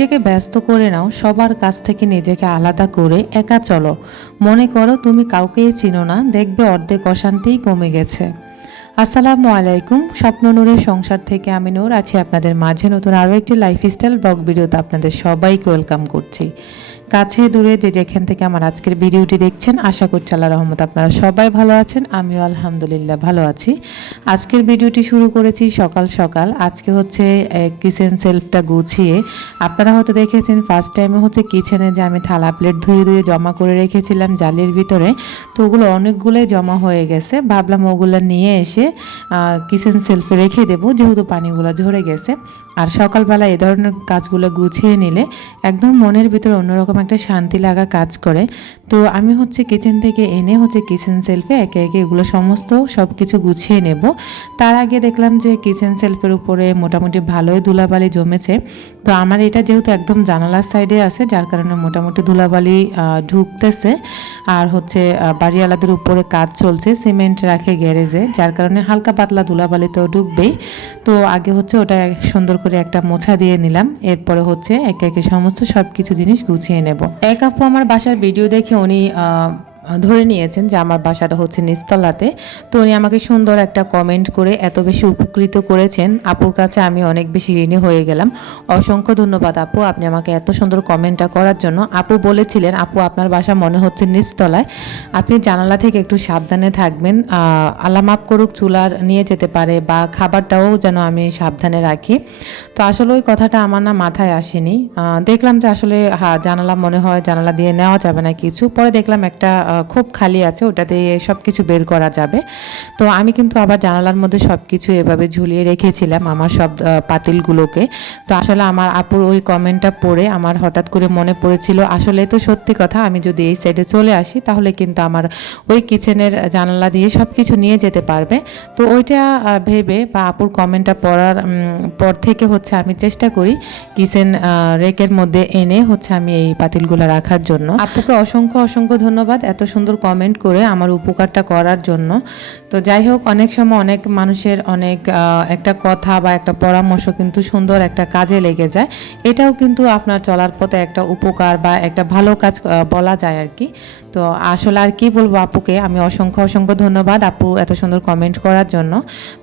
নিজেকে ব্যস্ত করে নাও, সবার কাছ থেকে নিজেকে আলাদা করে একা চলো। মনে করো তুমি কাউকেই চিনো না, দেখবে অর্ধেক অশান্তিই কমে গেছে। আসসালামু আলাইকুম, স্বপ্ন নূরের সংসার থেকে আমি নূর, আছি আপনাদের মাঝে নতুন আরও একটি লাইফস্টাইল ব্লগ ভিডিওতে আপনাদের সবাইকে ওয়েলকাম করছি। কাছে দূরে যে যেখান থেকে আমার আজকের ভিডিওটি দেখছেন, আশা করছি আল্লাহ রহমত আপনারা সবাই ভালো আছেন, আমিও আলহামদুলিল্লাহ ভালো আছি। আজকের ভিডিওটি শুরু করেছি সকাল সকাল, আজকে হচ্ছে কিচেন সেলফটা গুছিয়ে। আপনারা হয়তো দেখেছেন ফার্স্ট টাইমে হচ্ছে কিচেনে যে আমি থালা প্লেট ধুয়ে ধুয়ে জমা করে রেখেছিলাম জালির ভিতরে, তো ওগুলো অনেকগুলোই জমা হয়ে গেছে। ভাবলাম ওগুলো নিয়ে এসে কিচেন সেলফে রেখে দেবো, যেহেতু পানিগুলো ঝরে গেছে। আর সকালবেলা এ ধরনের কাজগুলো গুছিয়ে নিলে একদম মনের ভিতরে অন্যরকম একটা শান্তি লাগা কাজ করে। তো আমি হচ্ছে কিচেন থেকে এনে হচ্ছে কিচেন সেলফে একে একে এগুলো সমস্ত সব কিছু গুছিয়ে নেব। তার আগে দেখলাম যে কিচেন সেলফের উপরে মোটামুটি ভালোই ধুলাবালি জমেছে। তো আমার এটা যেহেতু একদম জানালার সাইডে আছে, যার কারণে মোটামুটি ধুলাবালি ঢুকতেছে। আর হচ্ছে বাড়িওয়ালাদের উপরে কাজ চলছে সিমেন্ট রাখে গ্যারেজে যার কারণে হালকা পাতলা ধুলাবালি তো ঢুকবেই। তো আগে হচ্ছে ওটা সুন্দর করে একটা মোছা দিয়ে নিলাম। এরপরে হচ্ছে একে একে সমস্ত সব কিছু জিনিস গুছিয়ে নেব। এক আপু আমার বাসার ভিডিও দেখে উনি ধরে নিয়েছেন যে আমার বাসাটা হচ্ছে নিস্তলাতে। তো উনি আমাকে সুন্দর একটা কমেন্ট করে এত বেশি উপকৃত করেছেন। আপুর কাছে আমি অনেক বেশি ঋণী হয়ে গেলাম। অসংখ্য ধন্যবাদ আপু, আপনি আমাকে এত সুন্দর কমেন্টটা করার জন্য। আপু বলেছিলেন, আপু, আপনার বাসা মনে হচ্ছে নিচতলায় আপনি জানালা থেকে একটু সাবধানে থাকবেন। আল্লাহ মাফ করুক চুলার নিয়ে যেতে পারে বা খাবারটাও যেন আমি সাবধানে রাখি। তো আসলে ওই কথাটা আমার না মাথায় আসেনি। দেখলাম যে আসলে হ্যাঁ জানালা মনে হয় জানালা দিয়ে নেওয়া যাবে না কিছু। পরে দেখলাম একটা খুব খালি আছে, ওটা দিয়ে সব কিছু বের করা যাবে। তো আমি কিন্তু আবার জানালার মধ্যে সব কিছু এভাবে ঝুলিয়ে রেখেছিলাম আমার সব পাতিলগুলোকে। তো আসলে আমার আপুর ওই কমেন্টটা পড়ে আমার হঠাৎ করে মনে পড়েছিল, আসলে তো সত্যি কথা, আমি যদি এই সাইডে চলে আসি, তাহলে কিন্তু আমার ওই কিচেনের জানালা দিয়ে সব কিছু নিয়ে যেতে পারবে। তো ওইটা ভেবে বা আপুর কমেন্টটা পড়ার পর থেকে হচ্ছে আমি চেষ্টা করি কিচেন রেকের মধ্যে এনে হচ্ছে আমি এই পাতিলগুলো রাখার জন্য। আপুকে অসংখ্য অসংখ্য ধন্যবাদ, এত সুন্দর কমেন্ট করে আমার উপকারটা করার জন্য। তো যাই হোক, অনেক সময় অনেক মানুষের অনেক একটা কথা বা একটা পরামর্শ কিন্তু সুন্দর একটা কাজে লেগে যায়। এটাও কিন্তু আপনার চলার পথে একটা উপকার বা একটা ভালো কাজ বলা যায় আর কি। তো আসলে আর কি বলব আপুকে, আমি অসংখ্য অসংখ্য ধন্যবাদ আপু এত সুন্দর কমেন্ট করার জন্য।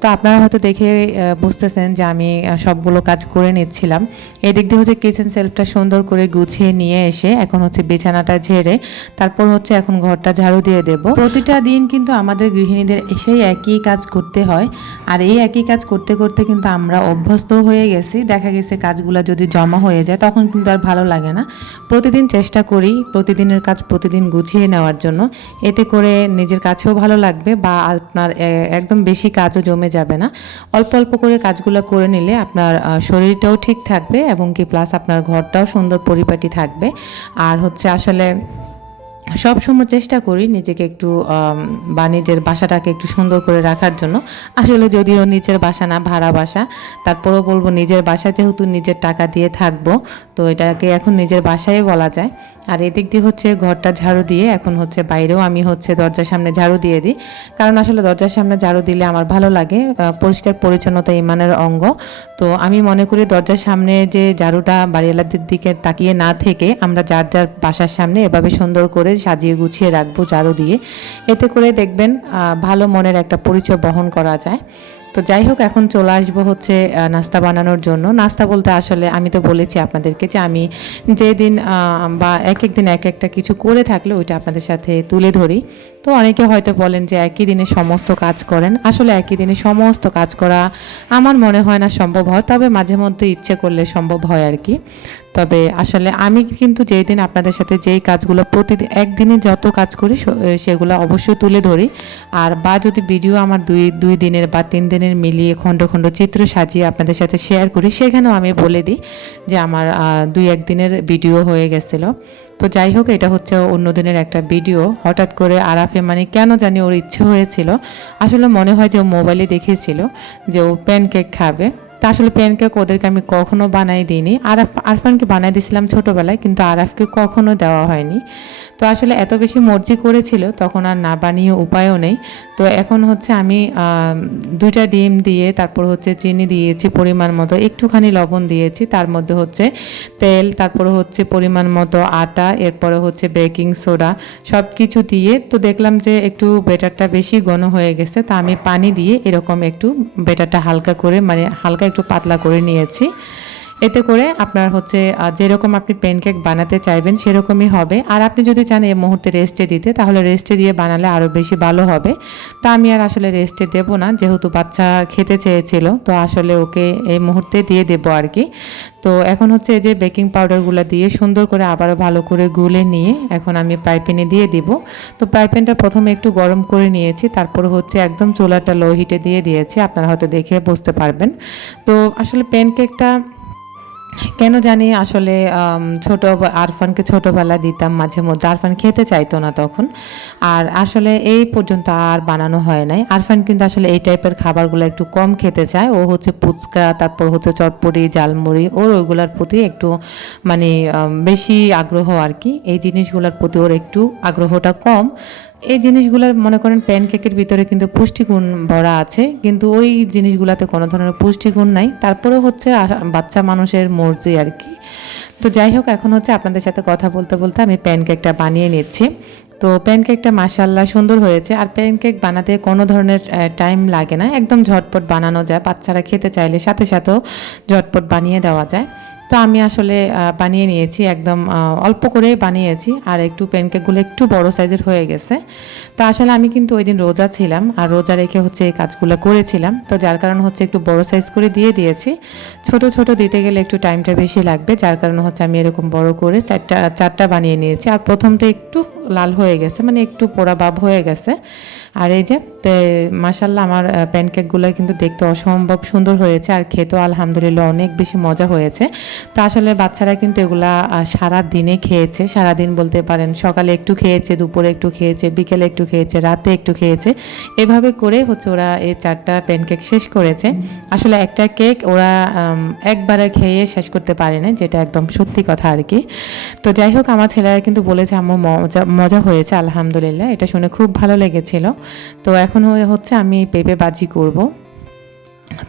তো আপনারা হয়তো দেখে বুঝতেছেন যে আমি সবগুলো কাজ করে নিচ্ছিলাম। এদিক দিয়ে হচ্ছে কিচেন সেলফটা সুন্দর করে গুছিয়ে নিয়ে এসে এখন হচ্ছে বিছানাটা ঝেড়ে, তারপর হচ্ছে এখন ঘরটা ঝাড়ু দিয়ে দেব। প্রতিটা দিন কিন্তু আমাদের গৃহিণীদের এসেই একই কাজ করতে হয়। আর এই একই কাজ করতে করতে কিন্তু আমরা অভ্যস্ত হয়ে গেছি। দেখা গেছে কাজগুলো যদি জমা হয়ে যায়, তখন কিন্তু আর ভালো লাগে না। প্রতিদিন চেষ্টা করি প্রতিদিনের কাজ প্রতিদিন গুছিয়ে নেওয়ার জন্য। এতে করে নিজের কাছেও ভালো লাগবে বা আপনার একদম বেশি কাজও জমে যাবে না। অল্প অল্প করে কাজগুলো করে নিলে আপনার শরীরটাও ঠিক থাকবে এবং কি প্লাস আপনার ঘরটাও সুন্দর পরিপাটি থাকবে। আর হচ্ছে আসলে সব সময় চেষ্টা করি নিজেকে একটু বা নিজের বাসাটাকে একটু সুন্দর করে রাখার জন্য। আসলে যদিও নিজের বাসা না, ভাড়া বাসা, তারপরেও বলব নিজের বাসা যেহেতু নিজের টাকা দিয়ে থাকব, তো এটাকে এখন নিজের বাসায় বলা যায়। আর এদিক দিয়ে হচ্ছে ঘরটা ঝাড়ু দিয়ে, এখন হচ্ছে বাইরেও আমি হচ্ছে দরজার সামনে ঝাড়ু দিয়ে দিই। কারণ আসলে দরজার সামনে ঝাড়ু দিলে আমার ভালো লাগে পরিষ্কার পরিচ্ছন্নতা ইমানের অঙ্গ। তো আমি মনে করি দরজার সামনে যে ঝাড়ুটা বাড়িওয়ালাদের দিকে তাকিয়ে না থেকে আমরা যার যার বাসার সামনে এভাবে সুন্দর করে সাজিয়ে গুছিয়ে রাখব ঝাড়ু দিয়ে। এতে করে দেখবেন ভালো মনের একটা পরিচয় বহন করা যায়। তো যাই হোক, এখন চলে আসব হচ্ছে নাস্তা বানানোর জন্য। নাস্তা বলতে আসলে আমি তো বলেছি আপনাদেরকে যে আমি যেদিন বা এক এক দিন এক একটা কিছু করে থাকলে ওইটা আপনাদের সাথে তুলে ধরি। তো অনেকে হয়তো বলেন যে একই দিনে সমস্ত কাজ করেন। আসলে একই দিনে সমস্ত কাজ করা আমার মনে হয় না সম্ভব হয়, তবে মাঝে মধ্যে ইচ্ছে করলে সম্ভব হয় আর কি। তবে আসলে আমি কিন্তু যেই দিন আপনাদের সাথে যেই কাজগুলো প্রতিদিন একদিনে যত কাজ করি সেগুলো অবশ্যই তুলে ধরি। আর বা যদি ভিডিও আমার দুই দুই দিনের বা তিন দিনের মিলিয়ে খণ্ড খণ্ড চিত্র সাজিয়ে আপনাদের সাথে শেয়ার করি, সেখানেও আমি বলে দিই যে আমার দুই, একদিনের ভিডিও হয়ে গেছিল। তো যাই হোক, এটা হচ্ছে অন্য দিনের একটা ভিডিও। হঠাৎ করে আরাফে মানে কেন জানি ওর ইচ্ছে হয়েছিল। আসলে মনে হয় যে ও মোবাইলে দেখেছিল যে ও প্যানকেক খাবে। তা আসলে প্যানকেক ওদেরকে আমি কখনো বানাই দিইনি। আরাফ আরফানকে বানাই দিয়েছিলাম ছোটোবেলায় কিন্তু আরাফকে কখনো দেওয়া হয়নি। তো আসলে এত বেশি মর্জি করেছিল তখন আর না বানিয়ে উপায়ও নেই। তো এখন হচ্ছে আমি দুইটা ডিম দিয়ে তারপর হচ্ছে চিনি দিয়েছি পরিমাণ মতো একটুখানি লবণ দিয়েছি তার মধ্যে হচ্ছে তেল তারপর হচ্ছে পরিমাণ মতো আটা এরপরে হচ্ছে বেকিং সোডা সব কিছু দিয়ে তো দেখলাম যে একটু বেটারটা বেশি ঘন হয়ে গেছে তা আমি পানি দিয়ে এরকম একটু বেটারটা হালকা করে মানে হালকা একটু পাতলা করে নিয়েছি। এতে করে আপনার হচ্ছে যেরকম আপনি প্যানকেক বানাতে চাইবেন সেরকমই হবে। আর আপনি যদি চান এই মুহূর্তে রেস্টে দিতে, তাহলে রেস্টে দিয়ে বানালে আরও বেশি ভালো হবে। তা আমি আর আসলে রেস্টে দেবো না, যেহেতু বাচ্চা খেতে চেয়েছিল, তো আসলে ওকে এই মুহূর্তে দিয়ে দেবো আর কি। তো এখন হচ্ছে এই যে বেকিং পাউডারগুলো দিয়ে সুন্দর করে আবারও ভালো করে গুলে নিয়ে এখন আমি প্রাইপ্যানে দিয়ে দিব। তো প্রাইপ্যানটা প্রথমে একটু গরম করে নিয়েছি, তারপর হচ্ছে একদম চোলাটা লো হিটে দিয়ে দিয়েছি, আপনারা হয়তো দেখে বুঝতে পারবেন। তো আসলে প্যানকেকটা কেন জানি আসলে ছোট আরফানকে ছোটবেলা দিতাম মাঝে মধ্যে। আরফান খেতে চাইতো না তখন। আর আসলে এই পর্যন্ত আর বানানো হয় নাই। আরফান কিন্তু আসলে এই টাইপের খাবারগুলো একটু কম খেতে চায়। ও হচ্ছে ফুচকা, তারপর হচ্ছে চটপটি জালমুড়ি ওর ওইগুলোর প্রতি একটু মানে বেশি আগ্রহ আর কি। এই জিনিসগুলোর প্রতি ওর একটু আগ্রহটা কম। এই জিনিসগুলোর মনে করেন প্যানকেকের ভিতরে কিন্তু পুষ্টিগুণ ভরা আছে। কিন্তু ওই জিনিসগুলোতে কোনো ধরনের পুষ্টিগুণ নাই। তারপরে হচ্ছে বাচ্চা মানুষের মর্জি আর কি। তো যাই হোক, এখন হচ্ছে আপনাদের সাথে কথা বলতে বলতে আমি প্যানকেকটা বানিয়ে নিচ্ছি। তো প্যানকেকটা মাসাল্লাহ সুন্দর হয়েছে। আর প্যানকেক বানাতে কোনো ধরনের টাইম লাগে না। একদম ঝটপট বানানো যায়। বাচ্চারা খেতে চাইলে সাথে সাথেও ঝটপট বানিয়ে দেওয়া যায়। তো আমি আসলে বানিয়ে নিয়েছি, একদম অল্প করে বানিয়েছি, আর একটু প্যানকেকগুলো একটু বড় সাইজের হয়ে গেছে। তো আসলে আমি কিন্তু ওই দিন রোজা ছিলাম, আর রোজা রেখে হচ্ছে এই কাজগুলো করেছিলাম। তো যার কারণে হচ্ছে একটু বড় সাইজ করে দিয়ে দিয়েছি। ছোট ছোট দিতে গেলে একটু টাইমটা বেশি লাগবে, যার কারণে হচ্ছে আমি এরকম বড় করে চারটা চারটা বানিয়ে নিয়েছি। আর প্রথমটা একটু লাল হয়ে গেছে মানে একটু পোড়া ভাব হয়ে গেছে। আর এই যে মাসাল্লাহ আমার প্যানকেকগুলো কিন্তু দেখতে অসম্ভব সুন্দর হয়েছে আর খেতেও আলহামদুলিল্লাহ অনেক বেশি মজা হয়েছে। তো আসলে বাচ্চারা কিন্তু এগুলা সারা দিনে খেয়েছে সারা দিন বলতে পারেন সকালে একটু খেয়েছে, দুপুরে একটু খেয়েছে, বিকেলে একটু খেয়েছে, রাতে একটু খেয়েছে। এভাবে করে হচ্ছে ওরা এই চারটা প্যানকেক শেষ করেছে। আসলে একটা কেক ওরা একবারে খেয়ে শেষ করতে পারে না যেটা একদম সত্যি কথা আর কি। তো যাই হোক, আমার ছেলেরা কিন্তু বলেছে আমার মজা মজা হয়েছে, আলহামদুলিল্লাহ। এটা শুনে খুব ভালো লেগেছিল। তো এখন হচ্ছে আমি পেঁপে বাজি করব।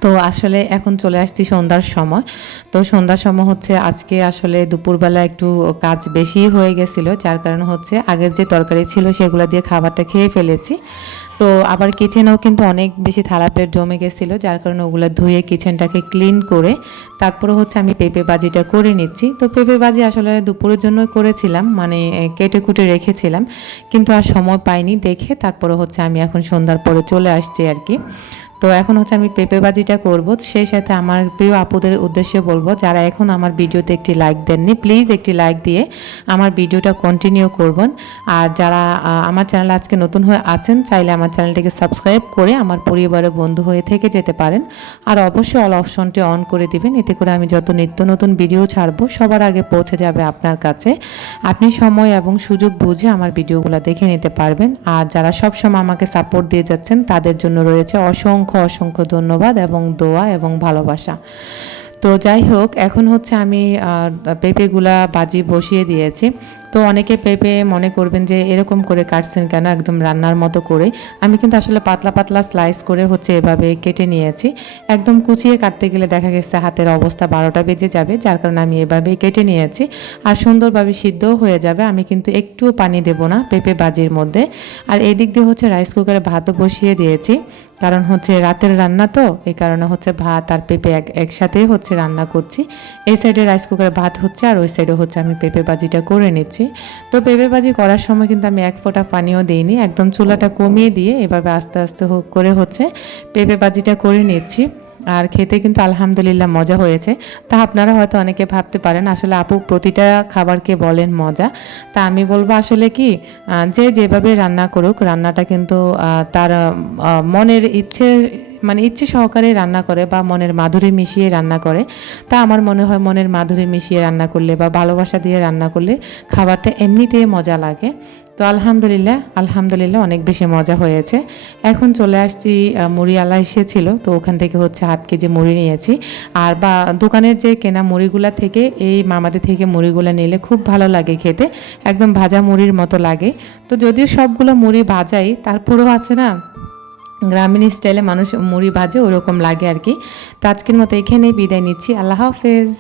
তো আসলে এখন চলে আসছি সন্ধ্যার সময়। তো সন্ধ্যার সময় হচ্ছে আজকে আসলে দুপুরবেলা একটু কাজ বেশি হয়ে গেছিল, যার কারণে হচ্ছে আগের যে তরকারি ছিল সেগুলো দিয়ে খাবারটা খেয়ে ফেলেছি। তো আবার কিচেনেও কিন্তু অনেক বেশি থালা প্লেট জমে গেছিল, যার কারণে ওগুলো ধুয়ে কিচেনটাকে ক্লিন করে তারপরে হচ্ছে আমি পেঁপে বাজিটা করে নিচ্ছি। তো পেঁপে বাজি আসলে দুপুরের জন্য করেছিলাম মানে কেটে কুটে রেখেছিলাম, কিন্তু আর সময় পাইনি দেখে তারপরে হচ্ছে আমি এখন সন্ধ্যার পরে চলে আসছি আর কি। তো এখন হচ্ছে আমি পেঁপে বাজিটা করব। সেই সাথে আমার প্রিয় আপুদের উদ্দেশ্যে বলব, যারা এখন আমার ভিডিওতে একটি লাইক দেননি প্লিজ একটি লাইক দিয়ে আমার ভিডিওটা কন্টিনিউ করবেন। আর যারা আমার চ্যানেল আজকে নতুন হয়ে আছেন, চাইলে আমার চ্যানেলটিকে সাবস্ক্রাইব করে আমার পরিবারের বন্ধু হয়ে থেকে যেতে পারেন। আর অবশ্যই অল অপশনটি অন করে দিবেন, এতে করে আমি যত নিত্য নতুন ভিডিও ছাড়বো, সবার আগে পৌঁছে যাবে আপনার কাছে। আপনি সময় এবং সুযোগ বুঝে আমার ভিডিওগুলো দেখে নিতে পারবেন। আর যারা সবসময় আমাকে সাপোর্ট দিয়ে যাচ্ছেন, তাদের জন্য রয়েছে অসংখ্য অসংখ্য অসংখ্য ধন্যবাদ এবং দোয়া এবং ভালোবাসা। তো যাই হোক, এখন হচ্ছে আমি পেঁপেগুলা বাজি বসিয়ে দিয়েছি। তো অনেকে পেঁপে মনে করবেন যে এরকম করে কাটছেন কেন? একদম রান্নার মতো করে। আমি কিন্তু আসলে পাতলা পাতলা স্লাইস করে হচ্ছে এভাবে কেটে নিয়েছি। একদম কুচিয়ে কাটতে গেলে দেখা গেছে হাতের অবস্থা বারোটা বেজে যাবে, যার কারণে আমি এভাবে কেটে নিয়েছি। আর সুন্দরভাবে সিদ্ধও হয়ে যাবে। আমি কিন্তু একটুও পানি দেব না পেঁপে বাজির মধ্যে। আর এদিক দিয়ে হচ্ছে রাইস কুকারে ভাতও বসিয়ে দিয়েছি। কারণ হচ্ছে রাতের রান্না তো, এই কারণে হচ্ছে ভাত আর পেঁপে এক, একসাথেই হচ্ছে রান্না করছি। এই সাইডে রাইস কুকারে ভাত হচ্ছে আর ওই সাইডে হচ্ছে আমি পেঁপে বাজিটা করে নিচ্ছি। তো পেঁপে বাজি করার সময় কিন্তু আমি এক ফোঁটা পানিও দিইনি, একদম চুলাটা কমিয়ে দিয়ে এভাবে আস্তে আস্তে হোক করে হচ্ছে পেঁপে বাজিটা করে নিচ্ছি। আর খেতে কিন্তু আলহামদুলিল্লাহ মজা হয়েছে। তা আপনারা হয়তো অনেকে ভাবতে পারেন, আসলে আপু প্রতিটা খাবারকে বলেন মজা। তা আমি বলব আসলে কি যে যেভাবে রান্না করুক, রান্নাটা কিন্তু তার মনের ইচ্ছে মানে ইচ্ছে সহকারে রান্না করে বা মনের মাধুরী মিশিয়ে রান্না করে, তা আমার মনে হয় মনের মাধুরী মিশিয়ে রান্না করলে বা ভালোবাসা দিয়ে রান্না করলে খাবারটা এমনিতেই মজা লাগে। তো আলহামদুলিল্লাহ আলহামদুলিল্লাহ অনেক বেশি মজা হয়েছে। এখন চলে আসছি মুড়িওয়ালা এসেছিল, তো ওখান থেকে হচ্ছে হাফ কেজি মুড়ি নিয়েছি। আর বা দোকানের যে কেনা মুড়িগুলা থেকে, এই মামাদের থেকে মুড়িগুলো নিলে খুব ভালো লাগে খেতে, একদম ভাজা মুড়ির মতো লাগে। তো যদিও সবগুলো মুড়ি ভাজাই, তারপরেও আছে না? গ্রামীণ স্টাইলে মানুষ মুড়ি ভাজে ওরকম লাগে আর কি। তো আজকের মতো এখানেই বিদায় নিচ্ছি। আল্লাহ হাফেজ।